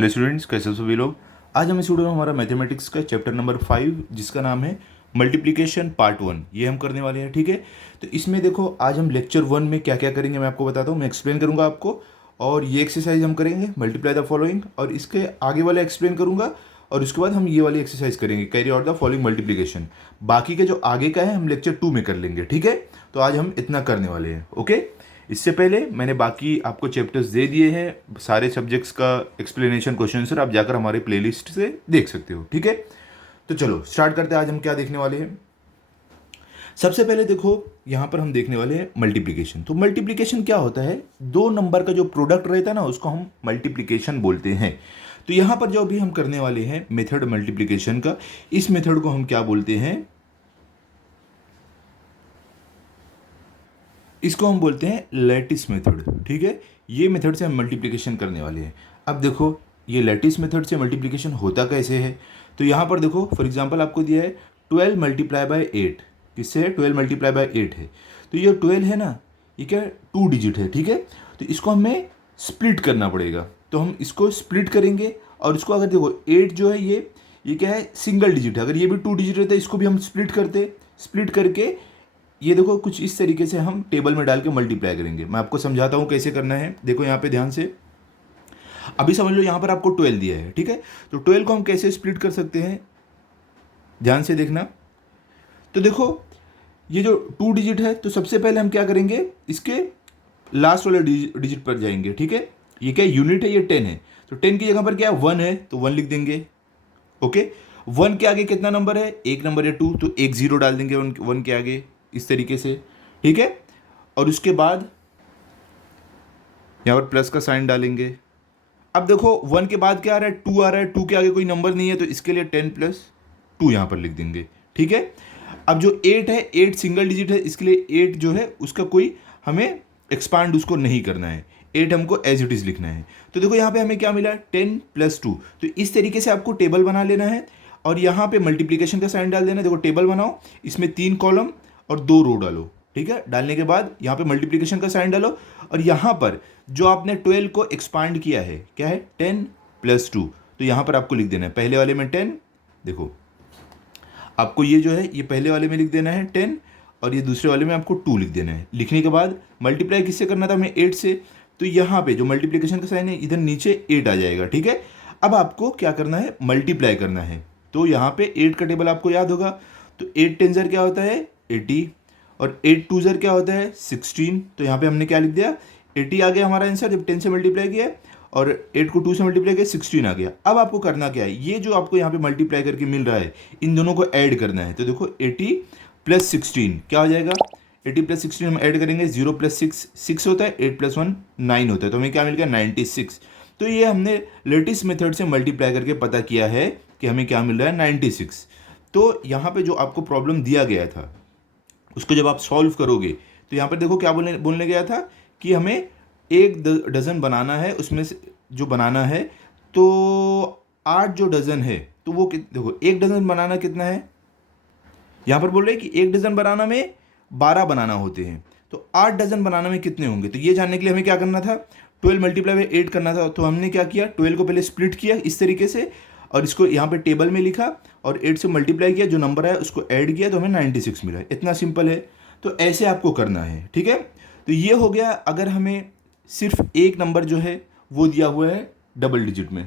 Hello students, कैसे हो सभी लोग। आज हम स्टूडेंट हमारा मैथमेटिक्स का चैप्टर नंबर 5 जिसका नाम है मल्टीप्लिकेशन पार्ट 1 ये हम करने वाले हैं। ठीक है, तो इसमें देखो आज हम लेक्चर 1 में क्या क्या करेंगे मैं आपको बताता हूँ, मैं एक्सप्लेन करूँगा आपको। और ये एक्सरसाइज हम करेंगे मल्टीप्लाई द फॉलोइंग, और इसके आगे वाला एक्सप्लेन करूँगा। और उसके बाद हम ये वाली एक्सरसाइज करेंगे, carry out the following multiplication. बाकी के जो आगे का है हम लेक्चर 2 में कर लेंगे। ठीक है, तो आज हम इतना करने वाले हैं। ओके, इससे पहले मैंने बाकी आपको चैप्टर्स दे दिए हैं, सारे सब्जेक्ट्स का एक्सप्लेनेशन क्वेश्चन सर आप जाकर हमारे प्लेलिस्ट से देख सकते हो। ठीक है, तो चलो स्टार्ट करते हैं। आज हम क्या देखने वाले हैं। सबसे पहले देखो यहाँ पर हम देखने वाले हैं मल्टीप्लिकेशन। तो मल्टीप्लिकेशन क्या होता है, दो नंबर का जो प्रोडक्ट रहता है ना उसको हम मल्टीप्लिकेशन बोलते हैं। तो यहाँ पर जो अभी हम करने वाले हैं मेथड मल्टीप्लिकेशन का, इस मेथड को हम क्या बोलते हैं, इसको हम बोलते हैं लैटिस मेथड। ठीक है, ये मेथड से हम मल्टीप्लिकेशन करने वाले हैं। अब देखो ये लैटिस मेथड से मल्टीप्लिकेशन होता कैसे है। तो यहाँ पर देखो फॉर एग्जांपल आपको दिया है 12 मल्टीप्लाई बाय 8। किससे है, 12 मल्टीप्लाई बाय 8 है। तो ये 12 है ना, ये क्या है, 2 डिजिट है। ठीक है, तो इसको हमें स्प्लिट करना पड़ेगा। तो हम इसको स्प्लिट करेंगे, और इसको अगर देखो 8 जो है ये क्या है, सिंगल डिजिट है। अगर ये भी 2 डिजिट रहता है इसको भी हम स्प्लिट करते, स्प्लिट करके ये देखो कुछ इस तरीके से हम टेबल में डाल के मल्टीप्लाई करेंगे। मैं आपको समझाता हूँ कैसे करना है। देखो यहाँ पे ध्यान से, अभी समझ लो यहाँ पर आपको 12 दिया है। ठीक है, तो 12 को हम कैसे स्प्लिट कर सकते हैं, ध्यान से देखना। तो देखो ये जो 2 डिजिट है, तो सबसे पहले हम क्या करेंगे, इसके लास्ट वाले डिजिट पर जाएंगे। ठीक है, ये क्या यूनिट है, ये 10 है। तो 10 की जगह पर क्या है, 1 है, तो 1 लिख देंगे। ओके, 1 के आगे कितना नंबर है, एक नंबर है 2, तो एक जीरो डाल देंगे 1 के आगे, इस तरीके से। ठीक है, और उसके बाद यहाँ पर प्लस का साइन डालेंगे। अब देखो 1 के बाद क्या आ रहा है, 2 आ रहा है, 2 के आगे कोई नंबर नहीं है, तो इसके लिए 10 प्लस 2 यहाँ पर लिख देंगे। ठीक है, अब जो 8 है, 8 सिंगल डिजिट है, इसके लिए 8 जो है उसका कोई हमें एक्सपांड उसको नहीं करना है, 8 हमको एज इट इज़ लिखना है। तो देखो यहाँ पे हमें क्या मिला, 10 प्लस 2। तो इस तरीके से आपको टेबल बना लेना है, और यहाँ पे मल्टीप्लिकेशन का साइन डाल देना है। देखो टेबल बनाओ, इसमें 3 कॉलम और 2 रो डालो। ठीक है, डालने के बाद यहाँ पे मल्टीप्लिकेशन का साइन डालो, और यहाँ पर जो आपने 12 को एक्सपांड किया है क्या है, 10 प्लस 2। तो यहाँ पर आपको लिख देना है, पहले वाले में 10, देखो आपको ये जो है ये पहले वाले में लिख देना है 10, और ये दूसरे वाले में आपको 2 लिख देना है। लिखने के बाद मल्टीप्लाई किससे करना था हमें, 8 से। तो यहाँ पे जो मल्टीप्लिकेशन का साइन है इधर नीचे 8 आ जाएगा। ठीक है, अब आपको क्या करना है, मल्टीप्लाई करना है। तो यहाँ पे 8 का टेबल आपको याद होगा। तो 8 10 ज़र क्या होता है, 80, और 8 2 ज़र क्या होता है, 16। तो यहाँ पे हमने क्या लिख दिया, 80 आ गया हमारा आंसर जब 10 से मल्टीप्लाई किया, और 8 को 2 से मल्टीप्लाई किया, 16 आ गया। अब आपको करना क्या है, ये जो आपको यहाँ पे मल्टीप्लाई करके मिल रहा है इन दोनों को ऐड करना है। तो देखो 80 प्लस 16 क्या हो जाएगा, 80 प्लस 16 हम ऐड करेंगे, 0 प्लस 6 6 होता है, 8 प्लस 1 9 होता है। तो हमें क्या मिल गया, 96। तो ये हमने लेटिस मेथड से मल्टीप्लाई करके पता किया है कि हमें क्या मिल रहा है, 96। तो यहाँ पे जो आपको प्रॉब्लम दिया गया था उसको जब आप सॉल्व करोगे, तो यहाँ पर देखो क्या बोलने गया था कि हमें एक डज़न बनाना है, उसमें से जो बनाना है तो 8 जो डज़न है, तो वो देखो एक डज़न बनाना कितना है, यहाँ पर बोल रहे हैं कि एक डज़न बनाना में 12 बनाना होते हैं, तो 8 डज़न बनाना में कितने होंगे। तो ये जानने के लिए हमें क्या करना था, 12 मल्टीप्लाई बाई 8 करना था। तो हमने क्या किया, 12 को पहले स्प्लिट किया इस तरीके से, और इसको यहाँ पे टेबल में लिखा, और 8 से मल्टीप्लाई किया, जो नंबर है उसको ऐड किया, तो हमें 96 मिला। इतना सिंपल है। तो ऐसे आपको करना है। ठीक है, तो ये हो गया। अगर हमें सिर्फ एक नंबर जो है वो दिया हुआ है डबल डिजिट में,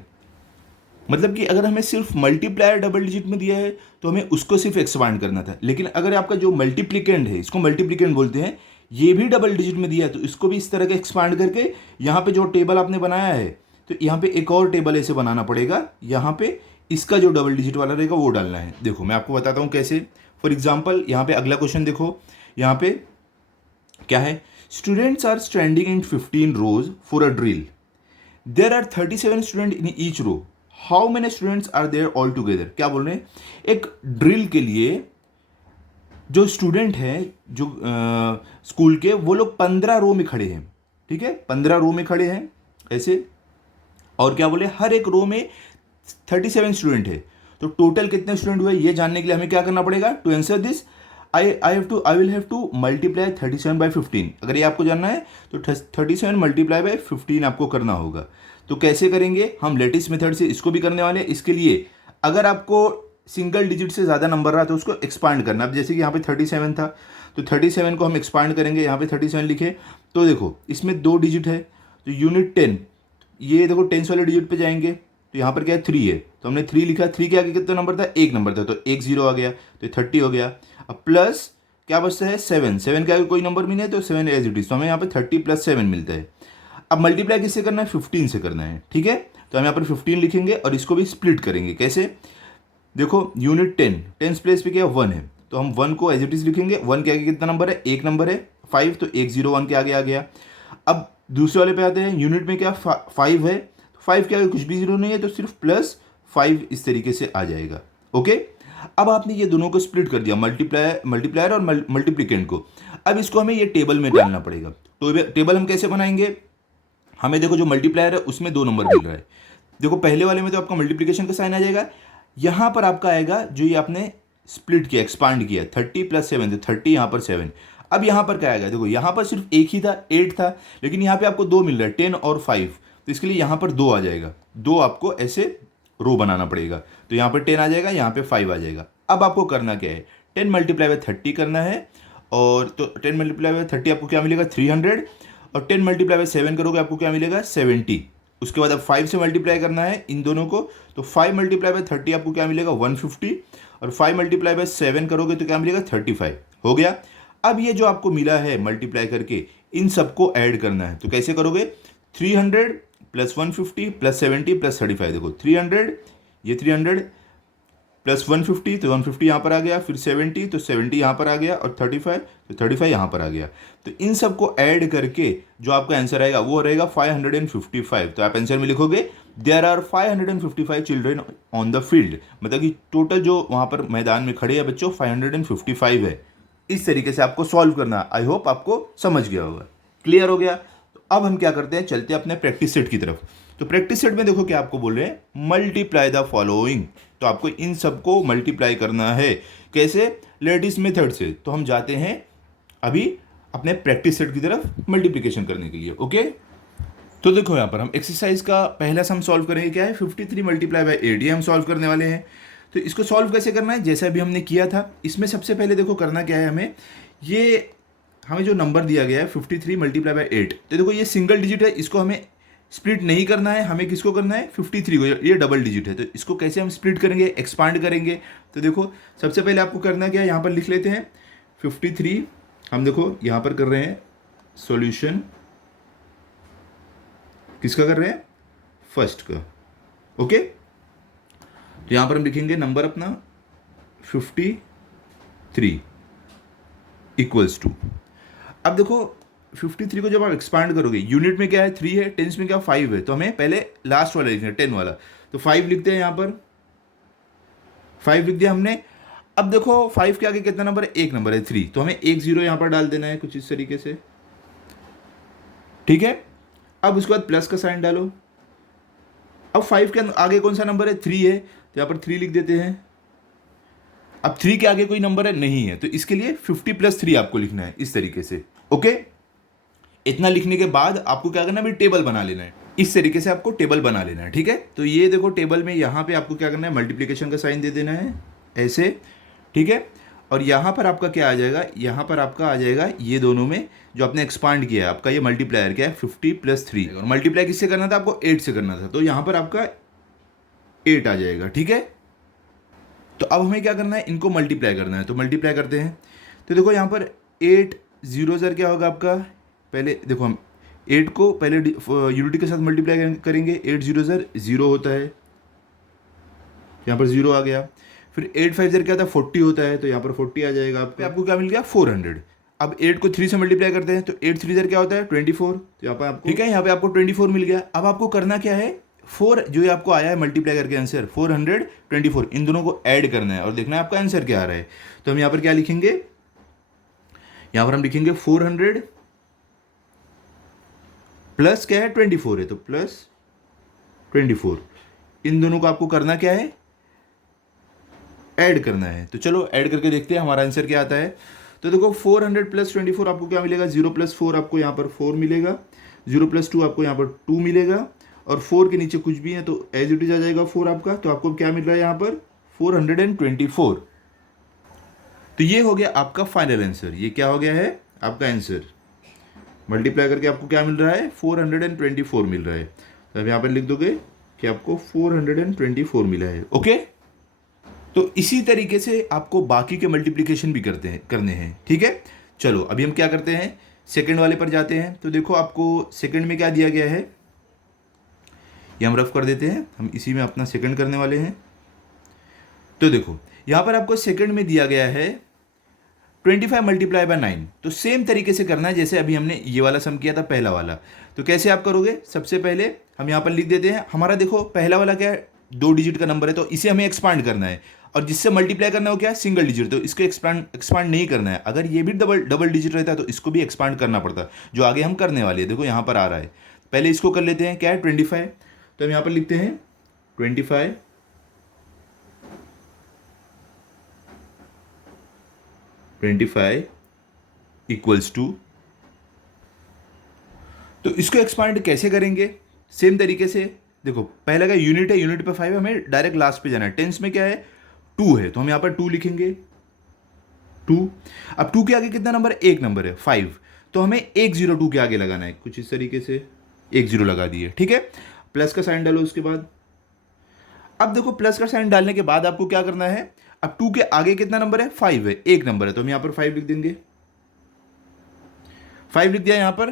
मतलब कि अगर हमें सिर्फ मल्टीप्लायर डबल डिजिट में दिया है तो हमें उसको सिर्फ एक्सपांड करना था। लेकिन अगर आपका जो मल्टीप्लिकेंड है, इसको मल्टीप्लिकेंड बोलते हैं, ये भी डबल डिजिट में दिया है, तो इसको भी इस तरह का एक्सपांड करके यहाँ पे जो टेबल आपने बनाया है, तो यहाँ पे एक और टेबल ऐसे बनाना पड़ेगा। यहाँ पे इसका जो डबल डिजिट वाला रहेगा वो डालना है। देखो मैं आपको बताता हूँ कैसे। फॉर एग्जाम्पल यहाँ पे अगला क्वेश्चन देखो, यहाँ पे क्या है, students are standing in 15 rows for a drill, there are 37 student in each row, how many students are there all together. क्या बोल रहे हैं, एक ड्रिल के लिए जो स्टूडेंट हैं जो स्कूल के, वो लोग 15 रो में खड़े हैं। ठीक है, 15 रो में खड़े हैं ऐसे, और क्या बोले, हर एक रो में 37 स्टूडेंट है। तो टोटल कितने स्टूडेंट हुए ये जानने के लिए हमें क्या करना पड़ेगा, to answer this I will have to multiply 37 by 15। अगर ये आपको जानना है तो 37 मल्टीप्लाई बाई 15 आपको करना होगा। तो कैसे करेंगे, हम लेटिस मेथड से इसको भी करने वाले हैं। इसके लिए अगर आपको सिंगल डिजिट से ज़्यादा नंबर रहा तो उसको एक्सपांड करना। अब जैसे कि यहाँ पे 37 था तो 37 को हम एक्सपांड करेंगे, यहाँ पे 37 लिखे तो देखो इसमें 2 डिजिट है तो यूनिट 10, ये देखो 10 वाले डिजिट पे जाएंगे तो यहाँ पर क्या है 3 है तो हमने 3 लिखा, 3 के आगे कितना नंबर था, 1 नंबर था तो 1 0 आ गया तो 30 हो गया। अब प्लस क्या बचता है 7, 7 के आगे कोई नंबर भी नहीं है तो 7 एज इट इज, तो हमें यहाँ पे 30 + 7 मिलता है। अब मल्टीप्लाई किससे करना है, 15 से करना है, ठीक है। तो हम यहाँ पर 15 लिखेंगे और इसको भी स्प्लिट करेंगे। कैसे, देखो यूनिट 10, 10 प्लेस पे क्या 1 है तो हम 1 को एज इट इज लिखेंगे। 1 के आगे कितना नंबर है, 1 नंबर है 5 तो 1 0 1 के आगे आ गया। अब दूसरे वाले पे आते हैं, यूनिट में क्या 5 है तो 5 के आगे कुछ भी जीरो नहीं है तो सिर्फ +5 इस तरीके से आ जाएगा। ओके, अब आपने ये दोनों को स्प्लिट कर दिया, मल्टीप्लायर और मल्टीप्लिकेंट को। अब इसको हमें ये टेबल में डालना पड़ेगा। तो टेबल हम कैसे बनाएंगे, हमें देखो जो मल्टीप्लायर है उसमें 2 नंबर मिल रहा है। देखो पहले वाले में तो आपका मल्टीप्लिकेशन का साइन आ जाएगा, यहाँ पर आपका आएगा जो ये आपने स्प्लिट किया एक्सपांड किया 30 + 7 तो 30 यहाँ पर 7। अब यहाँ पर क्या आएगा, देखो यहाँ पर सिर्फ एक ही था 8 था लेकिन यहाँ पे आपको 2 मिल रहा है 10 और 5 तो इसके लिए यहाँ पर 2 आ जाएगा, 2 आपको ऐसे रो बनाना पड़ेगा तो यहाँ पर 10 आ जाएगा, यहाँ पे 5 आ जाएगा। अब आपको करना क्या है, 10 × 30 करना है और तो 10 × 30 आपको क्या मिलेगा 300 और 10 × 7 करोगे आपको क्या मिलेगा 70। उसके बाद अब 5 से मल्टीप्लाई करना है इन दोनों को तो 5 × 30 आपको क्या मिलेगा 150 और 5 × 7 करोगे तो क्या मिलेगा 35 हो गया। अब ये जो आपको मिला है मल्टीप्लाई करके इन सबको ऐड करना है तो कैसे करोगे, 300 + 150 + 70 + 35, देखो 300 ये 300 + 150 तो 150 यहाँ पर आ गया, फिर 70 तो 70 यहाँ पर आ गया और 35 तो 35 यहाँ पर आ गया। तो इन सबको ऐड करके जो आपका आंसर आएगा वो रहेगा 555। तो आप आंसर में लिखोगे there are 555 children on the field, मतलब कि टोटल जो वहाँ पर मैदान में खड़े हैं बच्चों 555 है। इस तरीके से आपको सॉल्व करना है। आई होप आपको समझ गया होगा, क्लियर हो गया। तो अब हम क्या करते हैं, चलते हैं अपने प्रैक्टिस सेट की तरफ। तो प्रैक्टिस सेट में देखो क्या आपको बोल रहे हैं, मल्टीप्लाई द फॉलोइंग, तो आपको इन सबको मल्टीप्लाई करना है। कैसे, लेटिस मेथड से। तो हम जाते हैं अभी अपने प्रैक्टिस सेट की तरफ मल्टीप्लिकेशन करने के लिए। ओके, तो देखो यहाँ पर हम एक्सरसाइज का पहला सम सॉल्व करेंगे, क्या है 53 × 8, ये हम सॉल्व करने वाले हैं। तो इसको सॉल्व कैसे करना है, जैसा भी हमने किया था इसमें सबसे पहले देखो करना क्या है, हमें जो नंबर दिया गया है 53 × 8, तो देखो ये सिंगल डिजिट है, इसको हमें स्प्लिट नहीं करना है, हमें किसको करना है 53 को, ये डबल डिजिट है। तो इसको कैसे हम स्प्लिट करेंगे, एक्सपांड करेंगे। तो देखो सबसे पहले आपको करना क्या है, यहाँ पर लिख लेते हैं 53, हम देखो यहाँ पर कर रहे हैं सॉल्यूशन किसका कर रहे हैं, फर्स्ट का। ओके, तो यहाँ पर हम लिखेंगे नंबर अपना 53 = अब देखो 53 को जब आप एक्सपांड करोगे, यूनिट में क्या है 3 है, टेंस में क्या 5 है, तो हमें पहले लास्ट वाला लिखना है 10 वाला। तो 5 लिखते हैं, यहाँ पर 5 लिख दिया हमने। अब देखो 5 के आगे कितना नंबर है, 1 नंबर है 3, तो हमें 1 0 यहाँ पर डाल देना है कुछ इस तरीके से, ठीक है। अब उसके बाद प्लस का साइन डालो। अब 5 के आगे कौन सा नंबर है, 3 है, तो यहाँ पर 3 लिख देते हैं। अब 3 के आगे कोई नंबर है नहीं है, तो इसके लिए 50 + 3 आपको लिखना है इस तरीके से। ओके, इतना लिखने के बाद आपको क्या करना है, अभी टेबल बना लेना है। इस तरीके से आपको टेबल बना लेना है, ठीक है। तो ये देखो टेबल में यहाँ पे आपको क्या करना है, मल्टीप्लिकेशन का साइन दे देना है ऐसे, ठीक है। और यहाँ पर आपका क्या आ जाएगा, यहाँ पर आपका आ जाएगा ये दोनों में जो आपने एक्सपांड किया है, आपका ये मल्टीप्लायर क्या है 50 + 3, और मल्टीप्लाई किससे करना था, आपको 8 से करना था, तो यहाँ पर आपका 8 आ जाएगा, ठीक है। तो अब हमें क्या करना है, इनको मल्टीप्लाई करना है, तो मल्टीप्लाई करते हैं। तो देखो यहाँ पर 8 0 0 क्या होगा आपका, पहले देखो हम 8 को पहले यूनिटी के साथ मल्टीप्लाई करेंगे, 8 0 0 0 होता है, यहाँ पर 0 आ गया। फिर 8 5 0 क्या था 40 होता है, तो यहाँ पर 40 आ जाएगा आपको क्या मिल गया 400। अब 8 को 3 से मल्टीप्लाई करते हैं, तो 8 3 0 क्या होता है 24, तो यहाँ पर आपको ठीक है, यहाँ पे आपको 24 मिल गया। अब आपको करना क्या है, 4 जो आपको आया है मल्टीप्लाई करके आंसर 424, इन दोनों को ऐड करना है और देखना है आपका आंसर क्या आ रहा है। तो हम यहाँ पर क्या लिखेंगे, यहाँ पर हम लिखेंगे 400 प्लस क्या है 24 है, तो +24, इन दोनों को आपको करना क्या है, ऐड करना है। तो चलो ऐड करके देखते हैं हमारा आंसर क्या आता है। तो देखो 400 + 24 आपको क्या मिलेगा, 0 + 4 आपको यहाँ पर 4 मिलेगा, 0 + 2 आपको यहाँ पर 2 मिलेगा, और 4 के नीचे कुछ भी है तो एज इट इज आ जाएगा 4 आपका। तो आपको क्या मिल रहा है यहाँ पर 424। तो ये हो गया आपका फाइनल आंसर। ये क्या हो गया है आपका आंसर, मल्टीप्लाई करके आपको क्या मिल रहा है 424 मिल रहा है। तो अब यहाँ पर लिख दोगे कि आपको 424 मिला है। ओके, तो इसी तरीके से आपको बाकी के मल्टीप्लिकेशन भी करने हैं। ठीक है, चलो अभी हम क्या करते हैं, सेकंड वाले पर जाते हैं। तो देखो आपको सेकंड में क्या दिया गया है, ये हम रफ कर देते हैं, हम इसी में अपना सेकंड करने वाले हैं। तो देखो यहाँ पर आपको सेकंड में दिया गया है 25 मल्टीप्लाई बाय 9। तो सेम तरीके से करना है जैसे अभी हमने ये वाला सम किया था पहला वाला। तो कैसे आप करोगे, सबसे पहले हम यहाँ पर लिख देते हैं, हमारा देखो पहला वाला क्या है 2 डिजिट का नंबर है, तो इसे हमें एक्सपांड करना है, और जिससे मल्टीप्लाई करना हो क्या है सिंगल डिजिट, तो इसको एक्सपांड नहीं करना है। अगर ये भी डबल डिजिट रहता है तो इसको भी एक्सपांड करना पड़ता, जो आगे हम करने वाले हैं। देखो यहाँ पर आ रहा है, पहले इसको कर लेते हैं, क्या है 25। तो हम यहाँ पर लिखते हैं 25 इक्वल्स टू, तो इसको एक्सपांड कैसे करेंगे, सेम तरीके से देखो पहला का यूनिट है, यूनिट पे 5 है, हमें डायरेक्ट लास्ट पे जाना है। टेंस में क्या है 2 है, तो हम यहाँ पर 2 लिखेंगे 2। अब 2 के आगे कितना नंबर है, एक नंबर है 5, तो हमें 102 के आगे लगाना है, कुछ इस तरीके से 10 लगा दिए। ठीक है, प्लस का साइन डालो उसके बाद। अब देखो प्लस का साइन डालने के बाद आपको क्या करना है, अब 2 के आगे कितना नंबर है 5 है, एक नंबर है, तो हम यहाँ पर 5 लिख देंगे, 5 लिख दिया यहाँ पर।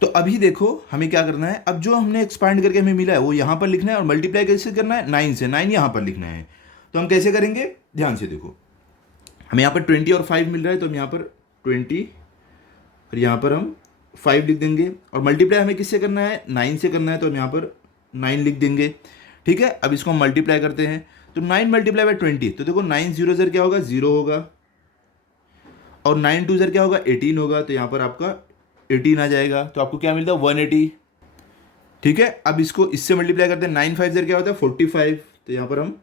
तो अभी देखो हमें क्या करना है, अब जो हमने एक्सपांड करके हमें मिला है वो यहाँ पर लिखना है, और मल्टीप्लाई कैसे करना है 9 से, 9 यहाँ पर लिखना है। तो हम कैसे करेंगे, ध्यान से देखो, हमें यहाँ पर 20 और 5 मिल रहा है, तो हम यहाँ पर 20 और यहाँ पर हम 5 लिख देंगे, और मल्टीप्लाई हमें किससे करना है 9 से करना है, तो हम यहाँ पर 9 लिख देंगे। ठीक है, अब इसको हम मल्टीप्लाई करते हैं, तो 9 मल्टीप्लाई बाय 20, तो देखो 9 0 ज़र क्या होगा 0 होगा, और 9 2 ज़र क्या होगा 18 होगा, तो यहाँ पर आपका 18 आ जाएगा, तो आपको क्या मिलता है 180। ठीक है, अब इसको इससे मल्टीप्लाई करते हैं, 9 5 ज़र क्या होता है 45, तो यहाँ पर हम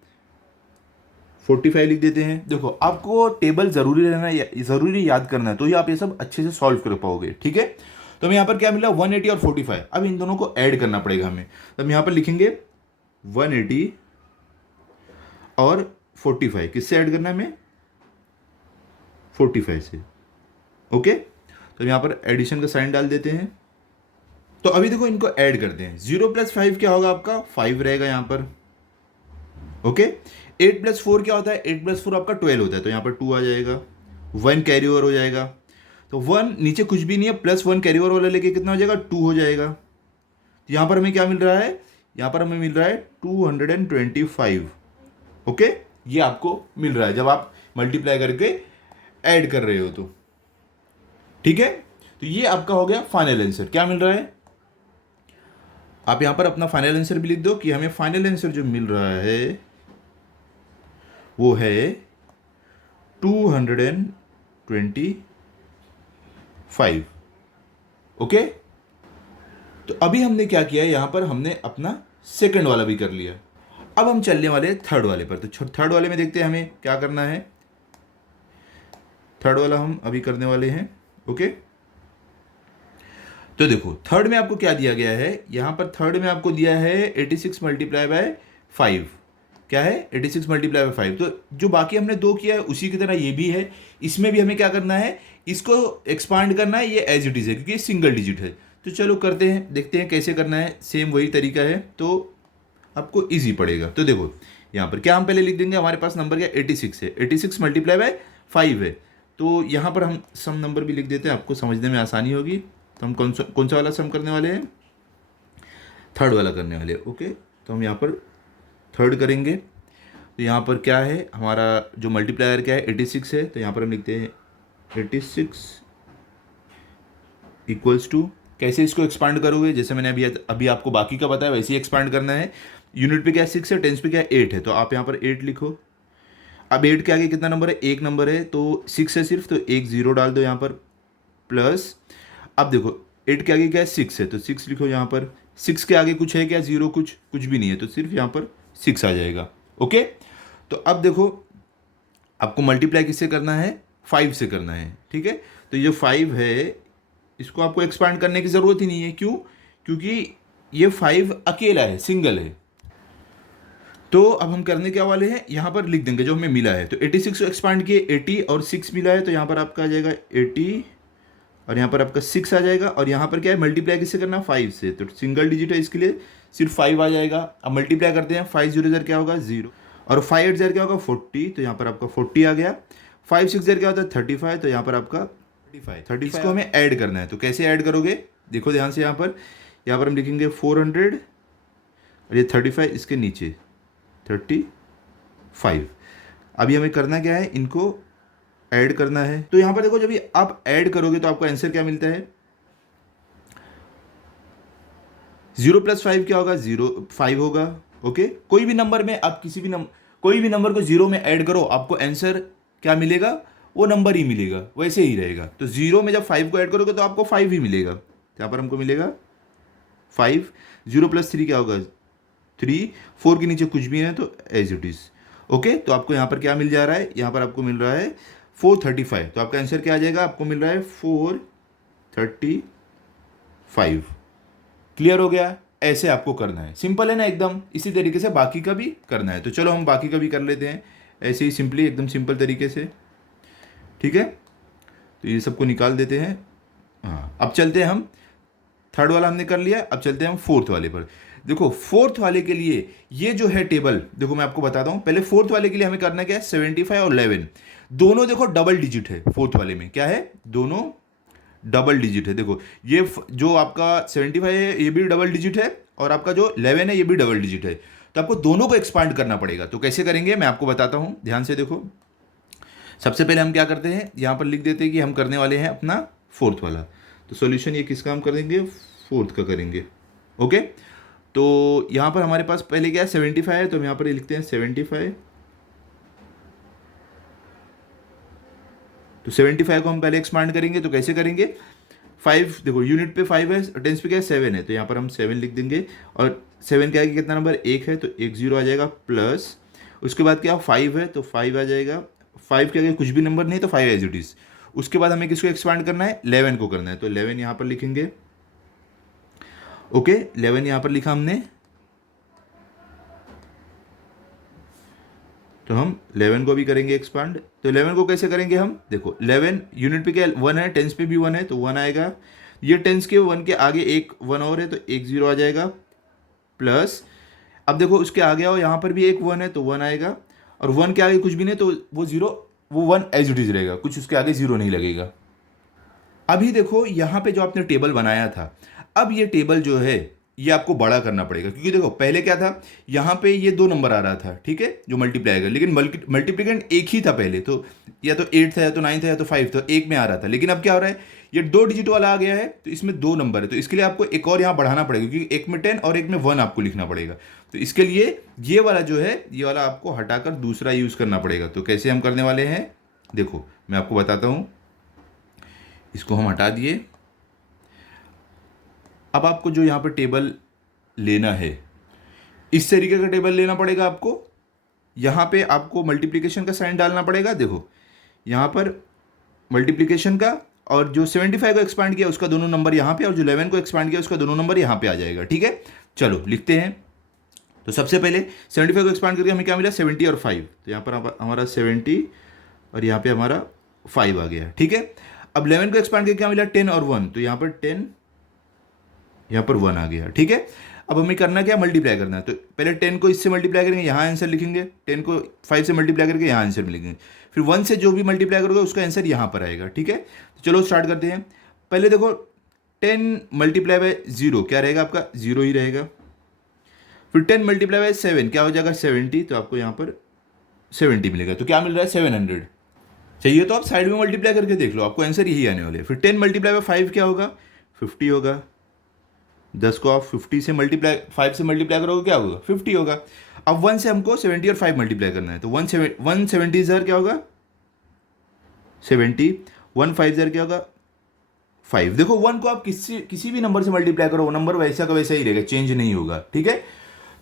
45 लिख देते हैं। देखो आपको टेबल ज़रूरी रहना है, ज़रूरी याद करना है, तो ही आप ये सब अच्छे से सॉल्व कर पाओगे। ठीक है, तो हमें यहाँ पर क्या मिला 180 और 45, अब इन दोनों को ऐड करना पड़ेगा हमें, तो हम यहाँ पर लिखेंगे 180 और 45, किससे ऐड करना है हमें 45 से। ओके, तो यहाँ पर एडिशन का साइन डाल देते हैं। तो अभी देखो इनको ऐड करते हैं, 0 + 5 क्या होगा आपका 5 रहेगा यहाँ पर। ओके, 8 + 4 क्या होता है, 8 + 4 आपका 12 होता है, तो यहाँ पर 2 आ जाएगा, 1 कैरी ओवर हो जाएगा, तो 1 नीचे कुछ भी नहीं है, +1 कैरी ओवर वाला लेके कितना हो जाएगा 2 हो जाएगा। तो यहाँ पर हमें क्या मिल रहा है, यहाँ पर हमें मिल रहा है 225। ओके, ये आपको मिल रहा है जब आप मल्टीप्लाई करके ऐड कर रहे हो तो। ठीक है, तो ये आपका हो गया फाइनल आंसर। क्या मिल रहा है, आप यहाँ पर अपना फाइनल आंसर भी लिख दो कि हमें फाइनल आंसर जो मिल रहा है वो है 225। ओके, तो अभी हमने क्या किया, यहाँ पर हमने अपना सेकंड वाला भी कर लिया। अब हम चलने वाले हैं थर्ड वाले पर। तो थर्ड वाले में देखते हैं हमें क्या करना है। थर्ड वाला हम अभी करने वाले हैं। ओके, तो देखो थर्ड में आपको क्या दिया गया है, यहाँ पर थर्ड में आपको दिया है 86 मल्टीप्लाई बाय 5। क्या है 86 मल्टीप्लाई बाय 5। तो जो बाकी हमने 2 किया है उसी की तरह ये भी है, इसमें भी हमें क्या करना है, इसको एक्सपांड करना है, ये एज इट इज़ है क्योंकि ये सिंगल डिजिट है। तो चलो करते हैं, देखते हैं कैसे करना है। सेम वही तरीका है तो आपको ईजी पड़ेगा। तो देखो यहाँ पर क्या हम पहले लिख देंगे, हमारे पास नंबर क्या 86 है, 86 मल्टीप्लाई बाय 5 है, तो यहाँ पर हम सम नंबर भी लिख देते हैं, आपको समझने में आसानी होगी। तो हम कौन सा वाला सम करने वाले हैं, थर्ड वाला करने वाले हैं। ओके, तो हम यहाँ पर थर्ड करेंगे। तो यहाँ पर क्या है, हमारा जो मल्टीप्लायर क्या है 86 है, तो यहाँ पर हम लिखते हैं 86 इक्वल्स टू, कैसे इसको एक्सपांड करोगे, जैसे मैंने अभी आपको बाकी का बताया वैसे ही एक्सपांड करना है। यूनिट पे क्या है 6 है, टेंस पे क्या है 8 है, तो आप यहाँ पर 8 लिखो। अब 8 के आगे कितना नंबर है, एक नंबर है, तो 6 है सिर्फ, तो एक 0 डाल दो यहाँ पर, प्लस अब देखो 8 के आगे क्या है 6 है, तो 6 लिखो यहाँ पर। 6 के आगे कुछ है क्या, 0, कुछ भी नहीं है, तो सिर्फ यहाँ पर 6 आ जाएगा। ओके, तो अब देखो आपको मल्टीप्लाई किससे करना है, 5 से करना है। ठीक है, तो ये जो 5 है इसको आपको एक्सपांड करने की ज़रूरत ही नहीं है। क्यों, क्योंकि ये 5 अकेला है, सिंगल है। तो अब हम करने क्या वाले हैं, यहाँ पर लिख देंगे जो हमें मिला है। तो 86 को एक्सपांड किए, 80 और 6 मिला है, तो यहाँ पर आपका आ जाएगा 80 और यहाँ पर आपका 6 आ जाएगा। और यहाँ पर क्या है, मल्टीप्लाई किससे करना, 5 से। तो सिंगल डिजिट है, इसके लिए सिर्फ 5 आ जाएगा। अब मल्टीप्लाई करते हैं, 5 0 क्या होगा 0, और 5 8 क्या होगा 40, तो यहाँ पर आपका 40 आ गया। 5 6 क्या होता है 35, तो यहाँ पर आपका 35 इसको हमें ऐड करना है। तो कैसे ऐड करोगे, देखो ध्यान से, यहाँ पर हम लिखेंगे 400 और ये 35 इसके नीचे 35। अभी हमें करना क्या है, इनको ऐड करना है। तो यहाँ पर देखो जब ये आप ऐड करोगे तो आपको आंसर क्या मिलता है, 0 + 5 क्या होगा 0 5 होगा। ओके, कोई भी नंबर में आप कोई भी नंबर को 0 में ऐड करो, आपको आंसर क्या मिलेगा, वो नंबर ही मिलेगा, वैसे ही रहेगा। तो 0 में जब 5 को ऐड करोगे तो आपको 5 ही मिलेगा। यहाँ पर हमको मिलेगा 5। 0 + 3 क्या होगा 3। 4 के नीचे कुछ भी है तो एज इट इज। ओके, तो आपको यहाँ पर क्या मिल जा रहा है, यहाँ पर आपको मिल रहा है 435। तो आपका आंसर क्या आ जाएगा, आपको मिल रहा है 435। क्लियर हो गया, ऐसे आपको करना है, सिंपल है ना एकदम। इसी तरीके से बाकी का भी करना है। तो चलो हम बाकी का भी कर लेते हैं ऐसे ही सिंपली, एकदम सिंपल तरीके से। ठीक है, तो ये सबको निकाल देते हैं। हाँ, अब चलते हैं हम, थर्ड वाला हमने कर लिया, अब चलते हैं हम फोर्थ वाले पर। देखो फोर्थ वाले के लिए ये जो है टेबल, देखो मैं आपको बताता हूँ। पहले फोर्थ वाले के लिए हमें करना क्या है, 75 और 11 दोनों देखो डबल डिजिट है। फोर्थ वाले में क्या है, दोनों डबल डिजिट है। देखो ये जो आपका 75 है ये भी डबल डिजिट है, और आपका जो 11 है ये भी डबल डिजिट है। तो आपको दोनों को एक्सपांड करना पड़ेगा। तो कैसे करेंगे मैं आपको बताता हूँ, ध्यान से देखो। सबसे पहले हम क्या करते हैं, यहाँ पर लिख देते हैं कि हम करने वाले हैं अपना फोर्थ वाला। तो सॉल्यूशन ये किसका हम करेंगे, फोर्थ का करेंगे। ओके, तो यहाँ पर हमारे पास पहले क्या है 75 है, तो हम यहाँ पर लिखते हैं 75। तो 75 को हम पहले एक्सपांड करेंगे, तो कैसे करेंगे, 5 देखो यूनिट पे 5 है, टेंस पे क्या है 7 है, तो यहाँ पर हम 7 लिख देंगे। और 7 क्या है कि कितना नंबर 1 है, तो 1 0 आ जाएगा, प्लस उसके बाद क्या 5 है तो 5 आ जाएगा। 5 के आगे कुछ भी नंबर नहीं तो 5 एज इट इज। उसके बाद हमें किसको एक्सपांड करना है, 11 को करना है, तो 11 यहाँ पर लिखेंगे। ओके, 11 यहाँ पर लिखा हमने, तो हम 11 को भी करेंगे एक्सपांड। तो 11 को कैसे करेंगे हम, देखो 11 यूनिट पे क्या 1 है, टेंस पे भी 1 है, तो 1 आएगा। ये टेंस के 1 के आगे एक 1 और है, तो 1 0 आ जाएगा, प्लस अब देखो उसके आगे आओ, यहाँ पर भी एक 1 है तो 1 आएगा, और 1 के आगे कुछ भी नहीं तो वो 0, वो 1 एज इट इज रहेगा, कुछ उसके आगे 0 नहीं लगेगा। अभी देखो यहाँ पे जो आपने टेबल बनाया था, अब ये टेबल जो है ये आपको बड़ा करना पड़ेगा, क्योंकि देखो पहले क्या था, यहाँ पे ये 2 नंबर आ रहा था, ठीक है, जो मल्टीप्लाई कर, लेकिन मल्टीप्लिकेंट एक ही था पहले, तो या तो 8 था या तो 9 था या तो 5 था, एक में आ रहा था। लेकिन अब क्या हो रहा है, ये 2 डिजिट वाला आ गया है, तो इसमें 2 नंबर है, तो इसके लिए आपको एक और यहाँ बढ़ाना पड़ेगा, क्योंकि एक में 10 और एक में 1 आपको लिखना पड़ेगा। तो इसके लिए ये वाला जो है, ये वाला आपको हटाकर दूसरा यूज़ करना पड़ेगा। तो कैसे हम करने वाले हैं, देखो मैं आपको बताता हूँ। इसको हम हटा दिए। अब आपको जो यहाँ पर टेबल लेना है, इस तरीके का टेबल लेना पड़ेगा आपको। यहाँ पे आपको मल्टीप्लिकेशन का साइन डालना पड़ेगा। देखो यहाँ पर मल्टीप्लिकेशन का, और जो 75 को एक्सपांड किया उसका दोनों नंबर यहाँ पे, और जो 11 को एक्सपांड किया उसका दोनों नंबर यहाँ पे आ जाएगा। ठीक है, चलो लिखते हैं। तो सबसे पहले 75 को एक्सपांड करके हमें क्या मिला, 70 और 5, तो यहाँ पर हमारा 70 और यहाँ पे हमारा 5 आ गया। ठीक है, अब 11 को एक्सपांड करके क्या मिला, 10 और 1, तो यहाँ पर 10, यहाँ पर 1 आ गया। ठीक है, अब हमें करना क्या, मल्टीप्लाई करना है। तो पहले 10 को इससे मल्टीप्लाई करेंगे, यहाँ आंसर लिखेंगे, 10 को 5 से मल्टीप्लाई करके यहाँ आंसर लिखेंगे, फिर 1 से जो भी मल्टीप्लाई करोगे उसका आंसर यहाँ पर आएगा। ठीक है, तो चलो स्टार्ट करते हैं। पहले देखो 10 मल्टीप्लाई बाय 0 क्या रहेगा, आपका 0 ही रहेगा। फिर 10 मल्टीप्लाई बाय 7 क्या हो जाएगा, 70, तो आपको यहाँ पर 70 मिलेगा। तो क्या मिल रहा है, 700। चाहिए तो आप साइड में मल्टीप्लाई करके देख लो, आपको आंसर यही आने वाले। फिर 10 मल्टीप्लाई बाय 5 क्या होगा, 50 होगा। 10 को आप 50 से मल्टीप्लाई 5 से मल्टीप्लाई करोगे क्या होगा, 50 होगा। अब 1 से हमको 70 और 5 मल्टीप्लाई करना है, तो 170 ज़र क्या होगा 70, 1 5 ज़र क्या होगा 5। देखो 1 को आप किसी भी नंबर से मल्टीप्लाई करो, वो नंबर वैसा का वैसा ही रहेगा, चेंज नहीं होगा। ठीक है,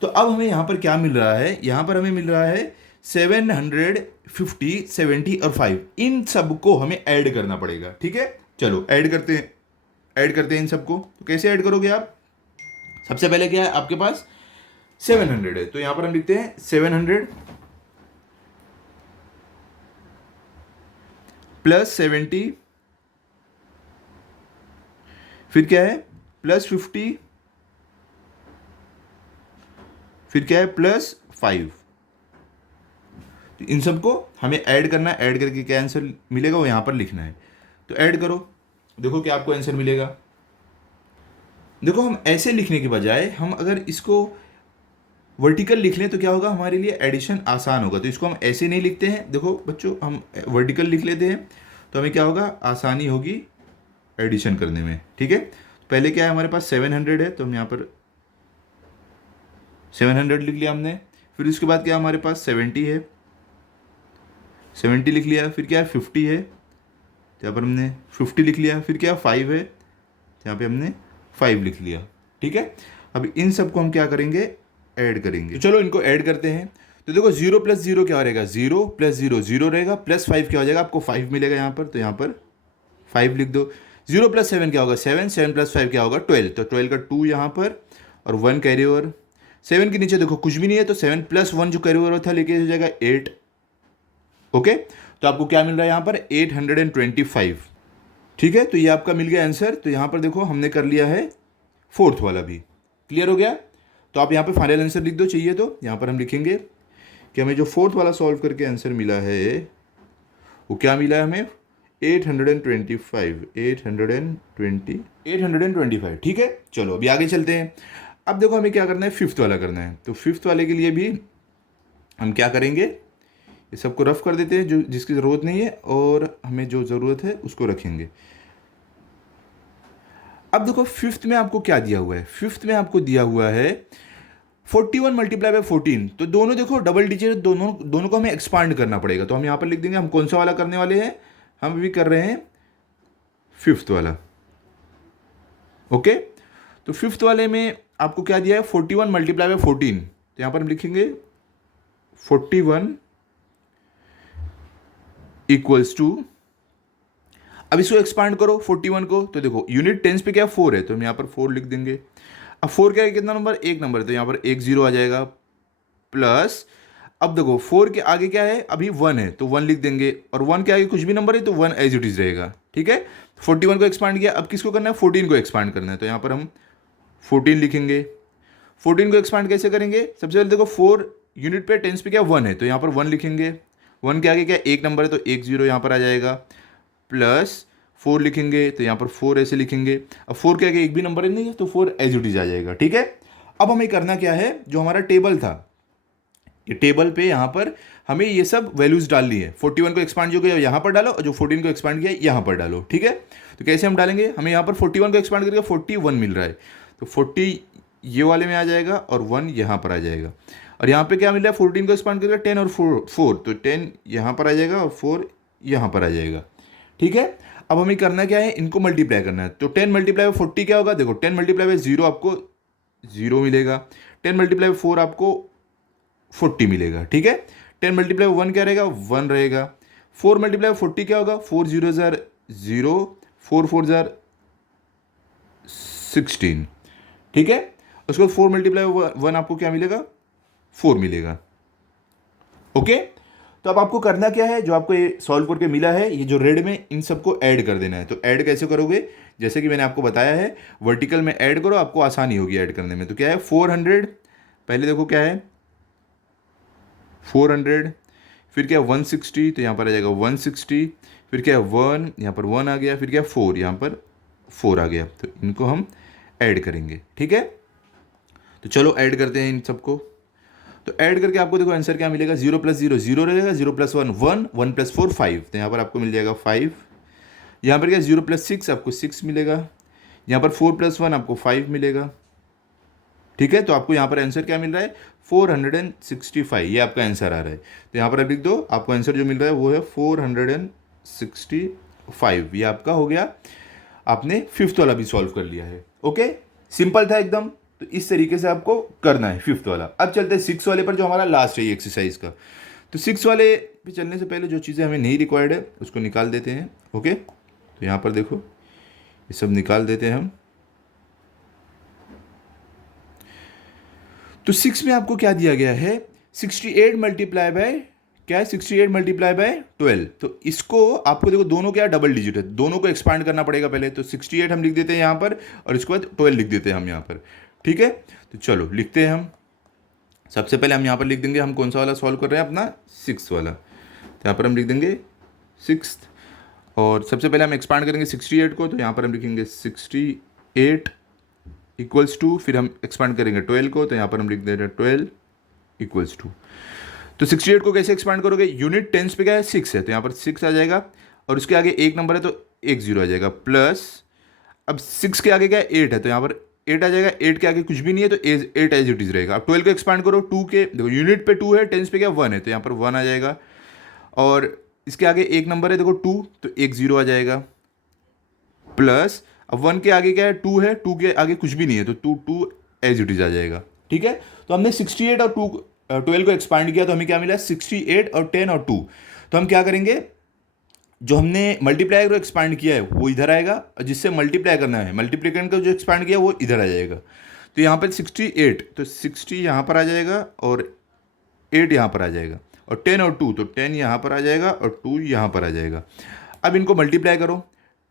तो अब हमें यहाँ पर क्या मिल रहा है, यहाँ पर हमें मिल रहा है 750, 70 और 5, इन सबको हमें ऐड करना पड़ेगा। ठीक है, चलो ऐड करते हैं इन सबको। तो कैसे ऐड करोगे आप, सबसे पहले क्या है आपके पास 700 है, तो यहां पर हम लिखते हैं 700 प्लस 70, फिर क्या है प्लस 50, फिर क्या है प्लस 5। तो इन सबको हमें ऐड करना है, ऐड करके क्या आंसर मिलेगा वो यहाँ पर लिखना है। तो ऐड करो, देखो क्या आपको आंसर मिलेगा। देखो हम ऐसे लिखने के बजाय हम अगर इसको वर्टिकल लिख लें तो क्या होगा, हमारे लिए एडिशन आसान होगा। तो इसको हम ऐसे नहीं लिखते हैं, देखो बच्चों हम वर्टिकल लिख लेते हैं तो हमें क्या होगा, आसानी होगी एडिशन करने में। ठीक है, पहले क्या है हमारे पास 700 है, तो हम यहाँ पर 700 लिख लिया हमने। फिर उसके बाद क्या हमारे पास 70 है, 70 लिख लिया। फिर क्या है 50 है, तो यहाँ पर हमने 50 लिख लिया। फिर क्या 5 है, तो यहाँ पे हमने 5 लिख लिया। ठीक है, अब इन सबको हम क्या करेंगे, ऐड करेंगे। तो चलो इनको ऐड करते हैं। तो देखो 0 प्लस 0 क्या रहेगा, 0 प्लस 0 0 रहेगा, प्लस 5 क्या हो जाएगा, आपको 5 मिलेगा यहाँ पर, तो यहाँ पर 5 लिख दो। 0 प्लस 7 क्या होगा, 7, 7 प्लस 5 क्या होगा 12, तो 12 का 2 यहाँ पर और 1 कैरी ओवर। 7 के नीचे देखो कुछ भी नहीं है, तो 7 प्लस 1 जो कैरी ओवर था लेके हो जाएगा 8। ओके, तो आपको क्या मिल रहा है यहाँ पर 825। ठीक है, तो ये आपका मिल गया आंसर। तो यहाँ पर देखो हमने कर लिया है फोर्थ वाला भी, क्लियर हो गया। तो आप यहाँ पे फाइनल आंसर लिख दो, चाहिए तो यहाँ पर हम लिखेंगे कि हमें जो फोर्थ वाला सॉल्व करके आंसर मिला है वो क्या मिला है हमें, 825। ठीक है, चलो अभी आगे चलते हैं। अब देखो हमें क्या करना है, फिफ्थ वाला करना है। तो फिफ्थ वाले के लिए भी हम क्या करेंगे, ये सबको रफ कर देते हैं जो जिसकी ज़रूरत नहीं है, और हमें जो ज़रूरत है उसको रखेंगे। अब देखो फिफ्थ में आपको क्या दिया हुआ है, फिफ्थ में आपको दिया हुआ है 41 मल्टीप्लाई बाय 14। तो दोनों देखो डबल डिजिट, दोनों को हमें एक्सपांड करना पड़ेगा। तो हम यहाँ पर लिख देंगे हम कौन सा वाला करने वाले हैं, हम भी कर रहे हैं फिफ्थ वाला। ओके, तो फिफ्थ वाले में आपको क्या दिया है, 41 मल्टीप्लाई बाय 14। तो यहाँ पर हम लिखेंगे 41 इक्वल्स टू, अब इसको एक्सपांड करो 41 को, तो देखो यूनिट टेंस पे क्या 4 है, तो हम यहाँ पर 4 लिख देंगे। अब 4 क्या है, कितना नंबर, एक नंबर है, तो यहाँ पर एक 0 आ जाएगा, प्लस अब देखो 4 के आगे क्या है, अभी 1 है तो 1 लिख देंगे, और 1 के आगे कुछ भी नंबर है तो 1 एज इट इज रहेगा। ठीक है, 41 को एक्सपांड किया, अब किसको करना है, 14 को एक्सपांड करना है, तो यहाँ पर हम 14 लिखेंगे। 14 को एक्सपांड कैसे करेंगे, सबसे पहले देखो 4 यूनिट पे टेंस पे क्या 1 है, तो यहाँ पर 1 लिखेंगे। 1 के आगे क्या एक नंबर है तो एक 0 यहाँ पर आ जाएगा, प्लस 4 लिखेंगे, तो यहाँ पर 4 ऐसे लिखेंगे। अब 4 के आगे एक भी नंबर नहीं है तो 4 एज इट इज आ जाएगा। ठीक है, अब हमें करना क्या है, जो हमारा टेबल था, ये टेबल पे यहाँ पर हमें ये सब वैल्यूज डालनी है। 41 को एक्सपांड जो किया यहाँ पर डालो, और जो 14 को एक्सपांड किया यहाँ पर डालो। ठीक है, तो कैसे हम डालेंगे, हमें यहाँ पर 41 को एक्सपांड करके 41 मिल रहा है, तो 40 ये वाले में आ जाएगा और 1 यहाँ पर आ जाएगा। और यहाँ पे क्या मिल रहा है, 14 को एक्सपांड करके 10 और 4, तो 10 यहाँ पर आ जाएगा और 4 यहाँ पर आ जाएगा। ठीक है, अब हमें करना क्या है, इनको मल्टीप्लाई करना है। तो 10 मल्टीप्लाई बाय 40 क्या होगा, देखो 10 मल्टीप्लाई बाय 0 आपको 0 मिलेगा, 10 मल्टीप्लाई बाय 4 आपको 40 मिलेगा। ठीक है, 10 मल्टीप्लाई 1 क्या रहेगा, 1 रहेगा। 4 मल्टीप्लाई 40 क्या होगा, 4 0 जार 0, 4 4 जार 16। ठीक है, उसके बाद 4 मल्टीप्लाई 1 आपको क्या मिलेगा, 4 मिलेगा। ओके, तो अब आपको करना क्या है, जो आपको ये सॉल्व करके मिला है, ये जो रेड में, इन सबको ऐड कर देना है। तो ऐड कैसे करोगे, जैसे कि मैंने आपको बताया है, वर्टिकल में ऐड करो, आपको आसानी होगी ऐड करने में। तो क्या है 400, पहले देखो क्या है 400, फिर क्या है 160, तो यहाँ पर आ जाएगा 160, फिर क्या है 1, यहाँ पर 1 आ गया, फिर क्या है 4, यहाँ पर 4 आ गया। तो इनको हम ऐड करेंगे। ठीक है, तो चलो ऐड करते हैं इन सबको। तो ऐड करके आपको देखो आंसर क्या मिलेगा, 0 प्लस 0 0 रहेगा, 0 प्लस 1 1, 1 प्लस 4 5, तो यहाँ पर आपको मिल जाएगा 5। यहाँ पर क्या 0 प्लस 6 आपको 6 मिलेगा, यहाँ पर 4 प्लस 1 आपको 5 मिलेगा। ठीक है, तो आपको यहाँ पर आंसर क्या मिल रहा है, 465, ये आपका आंसर आ रहा है। तो यहाँ पर आप लिख दो, आपको आंसर जो मिल रहा है वो है 465, ये आपका हो गया। आपने फिफ्थ वाला भी सॉल्व कर लिया है। ओके, सिंपल था एकदम। तो इस तरीके से आपको करना है फिफ्थ वाला। अब चलते हैं सिक्स वाले पर, जो हमारा लास्ट है ये एक्सरसाइज का। तो सिक्स वाले पे चलने से पहले जो चीज़ें हमें नहीं रिक्वायर्ड है उसको निकाल देते हैं। ओके, तो यहाँ पर देखो ये सब निकाल देते हैं हम। तो 6 में आपको क्या दिया गया है, 68 मल्टीप्लाई बाय क्या है, 68 मल्टीप्लाई बाय 12। तो इसको आपको देखो दोनों क्या डबल डिजिट है, दोनों को एक्सपांड करना पड़ेगा पहले। तो 68 हम लिख देते हैं यहाँ पर और इसके बाद 12 लिख देते हैं हम यहाँ पर, ठीक है। तो चलो लिखते हैं हम। सबसे पहले हम यहाँ पर लिख देंगे हम कौन सा वाला सॉल्व कर रहे हैं, अपना 6 वाला। तो यहाँ पर हम लिख देंगे 6 और सबसे पहले हम एक्सपांड करेंगे 68 को। तो यहाँ पर हम लिखेंगे 68 इक्वल्स टू, फिर हम एक्सपांड करेंगे 12 को। तो यहाँ पर हम लिख दे रहे हैं 12 इक्वल्स टू। तो 68 को कैसे एक्सपांड करोगे, यूनिट टेंस पे क्या है 6 है, तो यहाँ पर 6 आ जाएगा और उसके आगे एक नंबर है तो एक जीरो आ जाएगा, प्लस अब 6 के आगे क्या है 8 है तो यहाँ पर 8 आ जाएगा, 8 के आगे कुछ भी नहीं है तो 8 एज इट इज रहेगा। अब 12 को एक्सपांड करो 2 के, देखो यूनिट पे 2 है, टेंस पे क्या 1 है तो यहाँ पर 1 आ जाएगा और इसके आगे एक नंबर है देखो 2 तो एक जीरो आ जाएगा, प्लस अब 1 के आगे क्या है 2 है, 2 के आगे कुछ भी नहीं है तो 2 एज इट इज आ जाएगा, ठीक है। तो हमने 68 और 12 को एक्सपांड किया तो हमें क्या मिला 68 और 10 और 2। तो हम क्या करेंगे, जो हमने मल्टीप्लाई को एक्सपांड किया है वो इधर आएगा और जिससे मल्टीप्लाई करना है मल्टीप्लिकेंट को जो एक्सपांड किया वो इधर आ जाएगा। तो यहाँ पर 68 तो 60 यहाँ पर आ जाएगा और 8 यहाँ पर आ जाएगा और 10 और 2 तो 10 यहाँ पर आ जाएगा और 2 यहाँ पर आ जाएगा। अब इनको मल्टीप्लाई करो,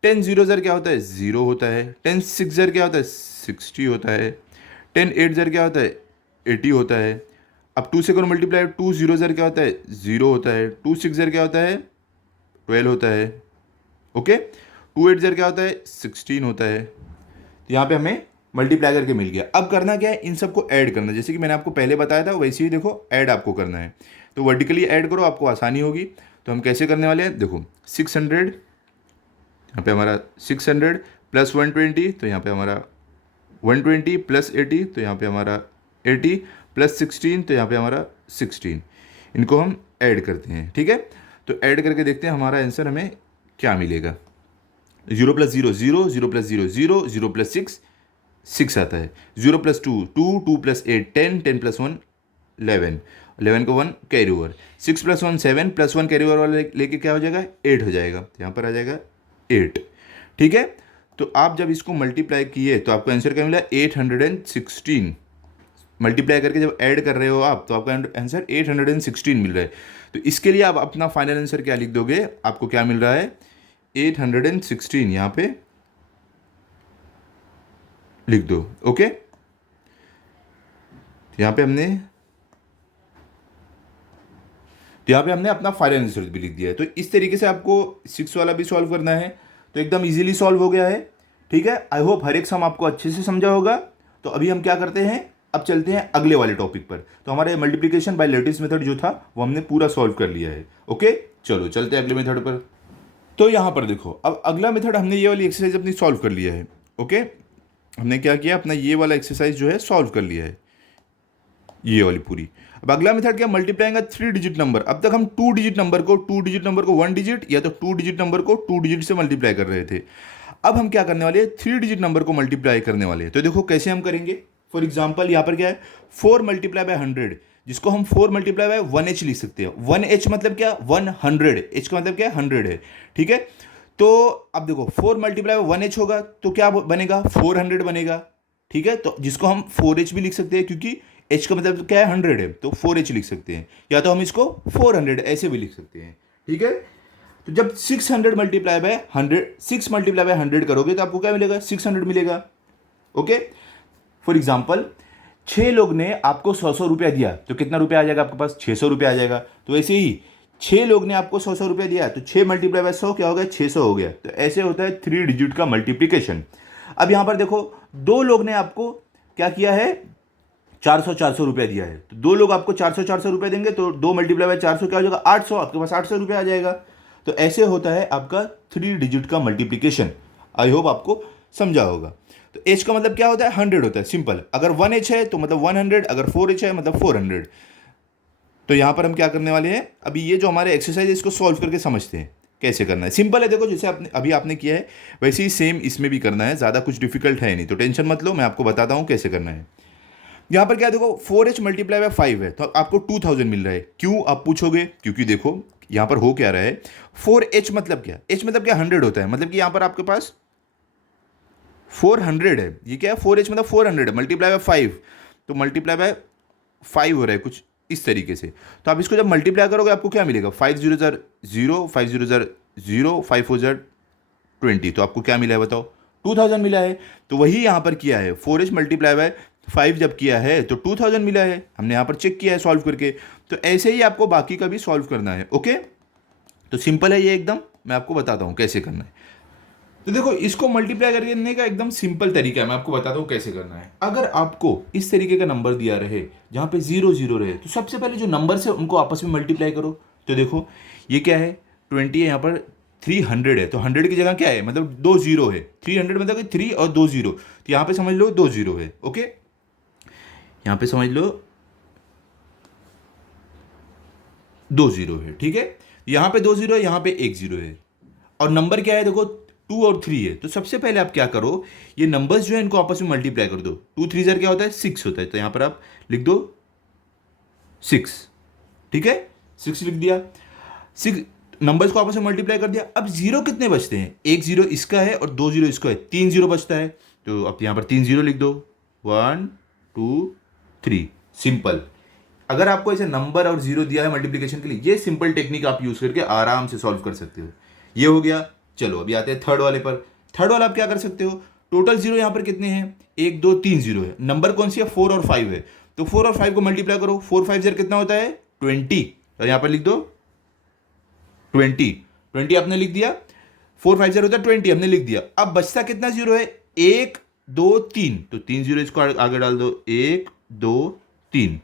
10 जीरो ज़र क्या होता है 0 होता है, 10 6 ज़र क्या होता है 60 होता है, 10 8 ज़र क्या होता है 80 होता है। अब 2 से करो मल्टीप्लाई, 2 जीरो ज़र क्या होता है 0 होता है, 2 6 ज़र क्या होता है 12 होता है, ओके। 2 8 ज़र क्या होता है 16 होता है। तो यहाँ पे हमें मल्टीप्लाई करके मिल गया। अब करना क्या है, इन सबको ऐड करना, जैसे कि मैंने आपको पहले बताया था वैसे ही देखो ऐड आपको करना है। तो वर्टिकली ऐड करो आपको आसानी होगी। तो हम कैसे करने वाले हैं, देखो 600 यहाँ पे हमारा 600 प्लस 120 तो यहाँ पे हमारा 120 प्लस 80 तो यहाँ पे हमारा 80 प्लस 16 तो यहाँ पे हमारा 16। इनको हम ऐड करते हैं, ठीक है। तो ऐड करके देखते हैं हमारा आंसर हमें क्या मिलेगा। 0 प्लस 0 0, 0 प्लस 0 0, 0 प्लस 6 6 आता है, 0 प्लस 2 2, 2 प्लस 8 10, 10 प्लस 1 11, 11 को 1 carry over, 6 plus 1 7 plus 1 carry over वाला लेके क्या हो जाएगा 8 हो जाएगा। तो यहाँ पर आ जाएगा 8, ठीक है। तो आप जब इसको मल्टीप्लाई किए तो आपको आंसर क्या मिला 816। मल्टीप्लाई करके जब ऐड कर रहे हो आप तो आपका आंसर 816 मिल रहा है। तो इसके लिए आप अपना फाइनल आंसर क्या लिख दोगे, आपको क्या मिल रहा है 816 यहाँ पे लिख दो, ओके। यहाँ पे हमने अपना फाइनल आंसर भी लिख दिया है। तो इस तरीके से आपको 6 वाला भी सॉल्व करना है, तो एकदम इजीली सॉल्व हो गया है, ठीक है। आई होप हर एक सम आपको अच्छे से समझा होगा। तो अभी हम क्या करते हैं, अब चलते हैं अगले वाले टॉपिक पर। तो हमारे मल्टीप्लिकेशन बाय लेटिस मेथड जो था वो हमने पूरा सॉल्व कर लिया है, ओके। चलो चलते हैं अगले मेथड पर। तो यहाँ पर देखो अब अगला मेथड हमने ये वाली एक्सरसाइज अपनी सॉल्व कर लिया है, ओके। हमने क्या किया, अपना ये वाला एक्सरसाइज जो है सॉल्व कर लिया है, ये वाली पूरी। अब अगला मेथड क्या, मल्टीप्लाइंग 3 डिजिट नंबर। अब तक हम 2 डिजिट नंबर को 1 डिजिट या तो 2 डिजिट नंबर को 2 डिजिट से मल्टीप्लाई कर रहे थे। अब हम क्या करने वाले हैं, 3 डिजिट नंबर को मल्टीप्लाई करने वाले हैं। तो देखो कैसे हम करेंगे। फॉर एग्जाम्पल यहाँ पर क्या है 4 मल्टीप्लाई बाय 100, जिसको हम 4 मल्टीप्लाई बाय 1h लिख सकते हैं। 1h मतलब क्या 100, h का मतलब क्या 100 है, ठीक है। तो अब देखो 4 मल्टीप्लाई बाय 1h होगा तो क्या बनेगा 400 बनेगा, ठीक है। तो जिसको हम 4h भी लिख सकते हैं क्योंकि h का मतलब क्या है 100 है, तो 4h लिख सकते हैं, या तो हम इसको 400 ऐसे भी लिख सकते हैं, ठीक है। तो जब 600 मल्टीप्लाई बाय 100 6 मल्टीप्लाई बाय 100 करोगे तो आपको क्या मिलेगा 600 मिलेगा, ओके। फॉर एग्जाम्पल 6 लोग ने आपको 100 रुपया दिया तो कितना रुपया आ जाएगा आपके पास 600 रुपया आ जाएगा। तो ऐसे ही 6 लोग ने आपको 100 रुपया दिया तो 6 मल्टीप्लाई बाय 100 क्या हो गया 600 हो गया। तो ऐसे होता है 3 डिजिट का मल्टीप्लिकेशन। अब यहाँ पर देखो 2 लोग ने आपको क्या किया है 400 रुपया दिया है, तो 2 लोग आपको 400 रुपया देंगे तो 2 मल्टीप्लाई बाय 400 क्या हो जाएगा 800, आपके पास 800 रुपया आ जाएगा। तो ऐसे होता है आपका 3 डिजिट का मल्टीप्लिकेशन। आई होप आपको समझा होगा। तो h का मतलब क्या होता है 100 होता है, सिंपल। अगर 1h है तो मतलब 100, अगर 4h है मतलब 400। तो यहाँ पर हम क्या करने वाले हैं, अभी ये जो हमारे एक्सरसाइज है इसको सॉल्व करके समझते हैं कैसे करना है। सिंपल है, देखो जैसे अभी आपने किया है वैसे ही सेम इसमें भी करना है, ज़्यादा कुछ डिफिकल्ट है नहीं। तो टेंशन मत लो, मैं आपको बताता हूँ कैसे करना है। यहाँ पर क्या देखो 4h मल्टीप्लाई बाय 5 है तो आपको 2000 मिल रहा है। क्यों आप पूछोगे, क्योंकि देखो यहाँ पर हो क्या रहा है 4h मतलब क्या, h मतलब क्या 100 होता है, मतलब कि यहाँ पर आपके पास 400 है। ये क्या है 4h मतलब 400 है मल्टीप्लाई बाय 5, तो मल्टीप्लाई बाय 5 हो रहा है कुछ इस तरीके से। तो आप इसको जब मल्टीप्लाई करोगे आपको क्या मिलेगा, 5 0 ज़र 0, 5 0 ज़र 0, 5 4 ज़र 20, तो आपको क्या मिला है बताओ, 2000 मिला है। तो वही यहाँ पर किया है, 4h मल्टीप्लाई बाय 5 जब किया है तो 2000 मिला है, हमने यहाँ पर चेक किया है सॉल्व करके। तो ऐसे ही आपको बाकी का भी सॉल्व करना है। ओके, तो सिंपल है ये एकदम, मैं आपको बताता हूँ कैसे करना है। तो देखो इसको मल्टीप्लाई करने का एकदम सिंपल तरीका है, मैं आपको बताता हूँ कैसे करना है। अगर आपको इस तरीके का नंबर दिया रहे जहाँ पे 0 0 रहे, तो सबसे पहले जो नंबर है उनको आपस में मल्टीप्लाई करो। तो देखो ये क्या है, 20 है, यहाँ पर 300 है, तो 100 की जगह क्या है, मतलब 2 0 है, 300 मतलब कि 3 और 2 0, तो यहाँ पे समझ लो 2 0 है। ओके, यहाँ पे समझ लो 2 0 है, ठीक है। यहाँ पे 2 0 है, यहाँ पे 1 0 है, और नंबर क्या है देखो 2 और 3 है। तो सबसे पहले आप क्या करो, ये नंबर्स जो है इनको आपस में मल्टीप्लाई कर दो। 2 3 ज़र क्या होता है, 6 होता है, तो यहाँ पर आप लिख दो 6, ठीक है, 6 लिख दिया। 6 नंबर्स को आपस में मल्टीप्लाई कर दिया। अब जीरो कितने बचते हैं, 1 0 इसका है और 2 0 इसका है, 3 0 बचता है, तो आप यहाँ पर 3 0 लिख दो, 1 2 3, सिंपल। अगर आपको ऐसे नंबर और जीरो दिया है मल्टीप्लिकेशन के लिए, ये सिंपल टेक्निक आप यूज करके आराम से सॉल्व कर सकते हो। ये हो गया। चलो अभी आते हैं थर्ड वाले पर। थर्ड वाला आप क्या कर सकते हो, टोटल जीरो यहाँ पर कितने हैं, 1 2 3 जीरो है, नंबर कौन सी है, 4 और 5 है, तो 4 और 5 को मल्टीप्लाई करो, 4 5 ज़र कितना होता है 20, और यहाँ पर लिख दो 20, 20 आपने लिख दिया, 4 5 ज़र होता है 20 हमने लिख दिया। अब बचता कितना जीरो है, 1 2 3, तो 3 जीरो इसको आगे डाल दो, 1 2 3,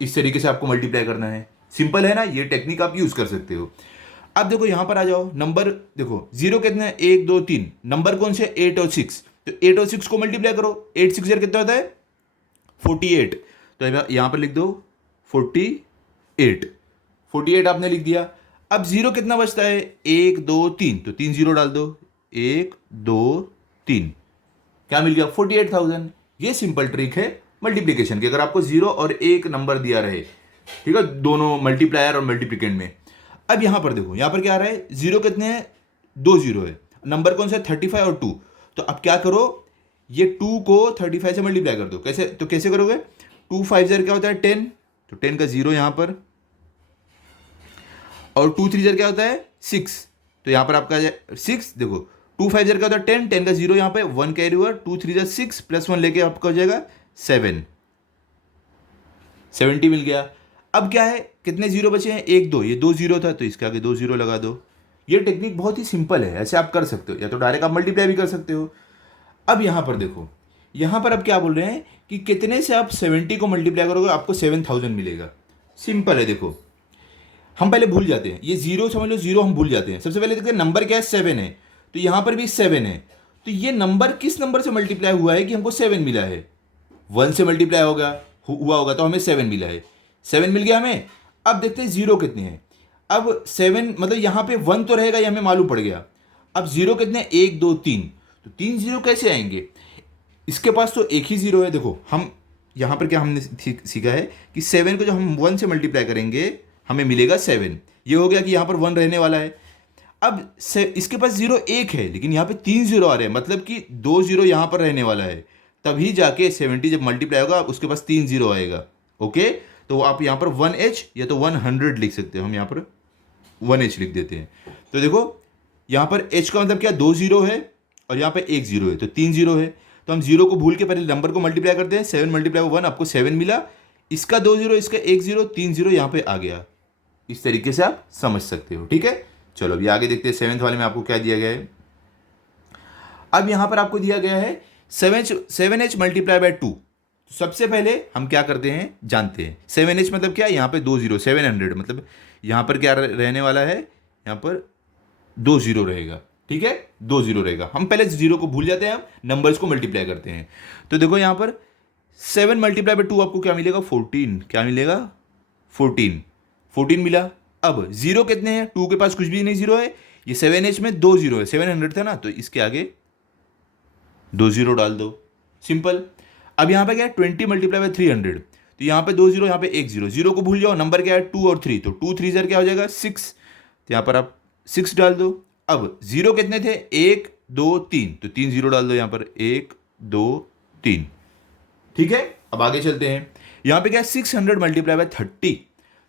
इस तरीके से आपको मल्टीप्लाई करना है। सिंपल है ना, ये टेक्निक आप यूज कर सकते हो। अब देखो यहां पर आ जाओ, नंबर देखो जीरो कितने हैं, 1 2 3, नंबर कौन से 8 और 6, तो 8 और 6 को मल्टीप्लाई करो, 8 6 कितना होता है 48, तो यहां पर लिख दो 48, 48 आपने लिख दिया। अब जीरो कितना बचता है, 1 2 3, तो 3 जीरो डाल दो, 1 2 3, क्या मिल गया 48,000। ये सिंपल ट्रिक है मल्टीप्लिकेशन की, अगर आपको जीरो और एक नंबर दिया रहे, ठीक है, दोनों मल्टीप्लायर और मल्टीप्लिकेंट में। अब यहां पर देखो, यहां पर क्या आ रहा है, जीरो कितने हैं, 2 जीरो है, नंबर कौन सा है 35 और 2, तो अब क्या करो, ये 2 को 35 से मल्टीप्लाई कर दो। कैसे, तो कैसे करोगे, 2 5 ज़र क्या होता है 10, तो 10 का जीरो यहां पर, और 2 3 ज़र क्या होता है 6, तो यहां पर आपका 6, देखो 2 5 ज़र क्या होता है 10, 10 का जीरो यहाँ पे 1 कैरी हुआ, 2 3 ज़र 6 प्लस 1 लेके आपका हो जाएगा 7, 70 मिल गया। अब क्या है, कितने जीरो बचे हैं, 1 2, ये 2 जीरो था तो इसके आगे 2 जीरो लगा दो। ये टेक्निक बहुत ही सिंपल है, ऐसे आप कर सकते हो, या तो डायरेक्ट आप मल्टीप्लाई भी कर सकते हो। अब यहां पर देखो, यहां पर अब क्या बोल रहे हैं कि कितने से आप 70 को मल्टीप्लाई करोगे आपको 7000 मिलेगा। सिंपल है, देखो हम पहले भूल जाते हैं, ये जीरो समझ लो, जीरो हम भूल जाते हैं। सबसे पहले देखते हैं नंबर क्या है, 7 है, तो यहां पर भी 7 है, तो ये नंबर किस नंबर से मल्टीप्लाई हुआ है कि हमको 7 मिला है, 1 से मल्टीप्लाई हुआ होगा तो हमें 7 मिला है, 7 मिल गया हमें। अब देखते हैं जीरो कितने हैं, अब 7 मतलब यहाँ पे 1 तो रहेगा, ये हमें मालूम पड़ गया। अब जीरो कितने, 1 2 3, तो 3 जीरो कैसे आएंगे, इसके पास तो एक ही जीरो है। देखो हम यहाँ पर क्या हमने सीखा है कि 7 को जब हम 1 से मल्टीप्लाई करेंगे हमें मिलेगा 7, ये हो गया कि यहाँ पर 1 रहने वाला है। अब इसके पास जीरो एक है, लेकिन यहाँ पे 3 जीरो आ रहे हैं, मतलब कि 2 जीरो यहाँ पर रहने वाला है, तभी जाके 70 जब मल्टीप्लाई होगा उसके पास 3 जीरो आएगा। ओके, तो आप यहाँ पर 1h या तो 100 लिख सकते हो, हम यहाँ पर 1h लिख देते हैं। तो देखो यहाँ पर h का मतलब क्या, 2 जीरो है और यहाँ पे 1 जीरो है, तो 3 जीरो है, तो हम जीरो को भूल के पहले नंबर को मल्टीप्लाई करते हैं, 7 मल्टीप्लाई 1 आपको 7 मिला, इसका 2 जीरो, इसका 1 जीरो, 3 जीरो यहाँ पे आ गया। इस तरीके से आप समझ सकते हो, ठीक है। चलो अभी आगे देखते हैं, 7th वाले में आपको क्या दिया गया है। अब यहां पर आपको दिया गया है 7h मल्टीप्लाई बाय 2। सबसे पहले हम क्या करते हैं जानते हैं, 7h मतलब क्या है, यहाँ पे 2 जीरो, 700 मतलब यहाँ पर क्या रहने वाला है, यहाँ पर 2 जीरो रहेगा, ठीक है, 2 जीरो रहेगा। हम पहले जीरो को भूल जाते हैं, हम नंबर्स को मल्टीप्लाई करते हैं। तो देखो यहाँ पर 7 मल्टीप्लाई बाय 2 आपको क्या मिलेगा, 14, क्या मिलेगा 14 मिला। अब जीरो कितने हैं, 2 के पास कुछ भी नहीं जीरो है, ये 7h में 2 जीरो है, 700 था ना, तो इसके आगे 2 जीरो डाल दो, सिंपल। अब यहाँ पे क्या है, 20 मल्टीप्लाई बाय 300, तो यहाँ पे 2 जीरो, यहाँ पे 1 जीरो, जीरो को भूल जाओ, नंबर क्या है 2 और 3, तो 2 3 ज़र क्या हो जाएगा 6, तो यहाँ पर आप 6 डाल दो। अब जीरो कितने थे, 1 2 3, तो 3 जीरो डाल दो यहाँ पर, 1 2 3, ठीक है। अब आगे चलते हैं, यहाँ पे क्या है 600 मल्टीप्लाई बाय 30,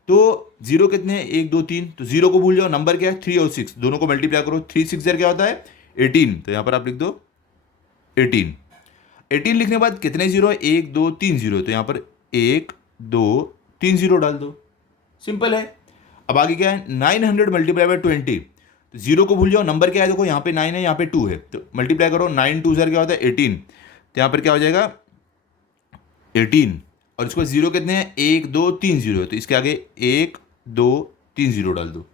तो जीरो कितने हैं 1 2 3, तो जीरो को भूल जाओ, नंबर क्या है 3 और 6, दोनों को मल्टीप्लाई करो, 3 6 क्या होता है 18, तो यहाँ पर आप लिख दो 18। 18 लिखने के बाद कितने जीरो है 1 2 3 जीरो, तो यहाँ पर 1 2 3 जीरो डाल दो, सिंपल है। अब आगे क्या है 900 मल्टीप्लाई बाय 20, तो जीरो को भूल जाओ, नंबर क्या है देखो यहाँ पे 9 है यहाँ पे 2 है, तो मल्टीप्लाई करो 9 2 क्या होता है 18, तो यहाँ पर क्या हो जाएगा 18, और इसको जीरो कितने हैं 1 2 3 जीरो, तो इसके आगे 1 2 3 जीरो डाल दो,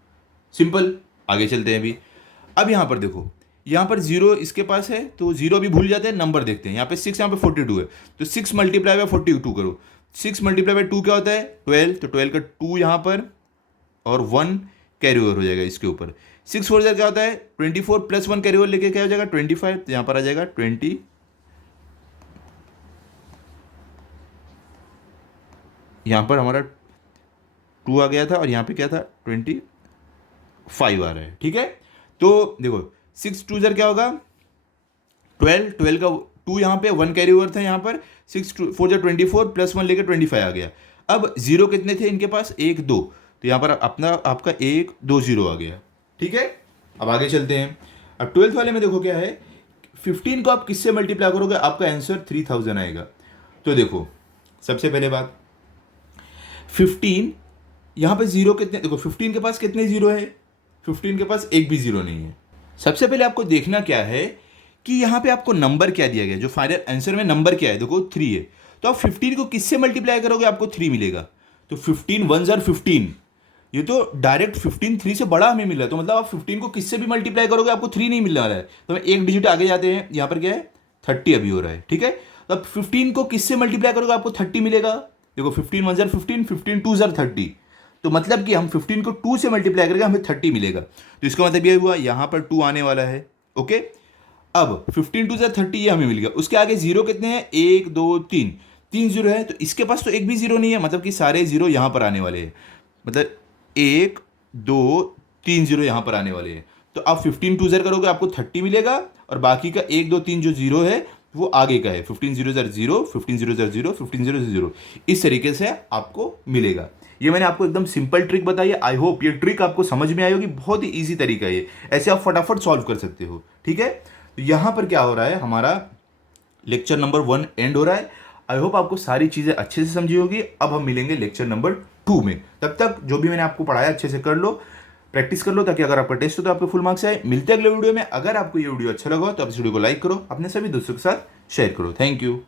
सिंपल। आगे चलते हैं अभी। अब यहाँ पर देखो, यहाँ पर जीरो इसके पास है तो जीरो भी भूल जाते हैं, नंबर देखते हैं, यहाँ पे 6 यहाँ पे 42 है, तो 6 मल्टीप्लाई बाय 42 करो, 6 मल्टीप्लाई बाय 2 क्या होता है 12, तो 12 का 2 यहाँ पर और 1 कैरी ओवर हो जाएगा इसके ऊपर, 6 4 क्या होता है 24 प्लस 1 कैरी ओवर लेके क्या हो जाएगा 25, तो यहाँ पर आ जाएगा 20, यहाँ पर हमारा 2 आ गया था और यहाँ पे क्या था 25 आ रहा है, ठीक है। तो देखो 6 2 क्या होगा 12, 12 का 2 यहाँ पे 1 कैरी ओवर था यहाँ पर, 6 4 24 प्लस 1 लेके 25 आ गया। अब जीरो कितने थे इनके पास 1 2, तो यहाँ पर अपना आपका 1 2 जीरो आ गया, ठीक है। अब आगे चलते हैं। अब 12th वाले में देखो क्या है 15 को आप किससे मल्टीप्लाई करोगे आपका आंसर 3000 आएगा। तो देखो सबसे पहले बात 15 यहाँ पे जीरो कितने, देखो 15 के पास कितने जीरो है 15 के पास एक भी जीरो नहीं है। सबसे पहले आपको देखना क्या है कि यहाँ पे आपको नंबर क्या दिया गया, जो फाइनल आंसर में नंबर क्या है देखो 3 है, तो आप 15 को किससे मल्टीप्लाई करोगे आपको 3 मिलेगा, तो 15 1 जार 15, ये तो डायरेक्ट 15 3 से बड़ा हमें मिला है, तो मतलब आप 15 को किससे भी मल्टीप्लाई करोगे आपको 3 नहीं मिल रहा है, तो हम एक डिजिट आगे जाते हैं, यहाँ पर क्या है 30 अभी हो रहा है, ठीक है। तो अब 15 को किससे मल्टीप्लाई करोगे आपको 30 मिलेगा, देखो 15 1 जार 15, 15 2 जार 30, तो मतलब कि हम 15 को 2 से मल्टीप्लाई करेंगे हमें 30 मिलेगा, तो इसका मतलब ये हुआ यहाँ पर 2 आने वाला है, ओके। अब 15 2 जार 30 ये हमें मिल गया, उसके आगे जीरो कितने हैं 1 2 3, 3 जीरो है, तो इसके पास तो एक भी जीरो नहीं है, मतलब कि सारे जीरो यहाँ पर आने वाले हैं, मतलब 1 2 3 जीरो यहाँ पर आने वाले हैं। तो आप 15 2 जार करोगे आपको 30 मिलेगा, और बाकी का 1 2 3 जो जीरो है वो आगे का है, 15 0 जार 0, 15 0 जार 0, 15 0 0, इस तरीके से आपको मिलेगा। ये मैंने आपको एकदम सिंपल ट्रिक बताई है, आई होप ये ट्रिक आपको समझ में आई होगी, बहुत ही ईजी तरीका है ये, ऐसे आप फटाफट सॉल्व कर सकते हो, ठीक है। तो यहाँ पर क्या हो रहा है हमारा लेक्चर नंबर 1 एंड हो रहा है। आई होप आपको सारी चीज़ें अच्छे से समझी होगी। अब हम मिलेंगे लेक्चर नंबर 2 में, तब तक जो भी मैंने आपको पढ़ाया अच्छे से कर लो, प्रैक्टिस कर लो, ताकि अगर आपका टेस्ट हो तो आपको फुल मार्क्स आए। मिलते हैं अगले वीडियो में। अगर आपको ये वीडियो अच्छा लगा तो आप इस वीडियो को लाइक करो, अपने सभी दोस्तों के साथ शेयर करो। Thank you.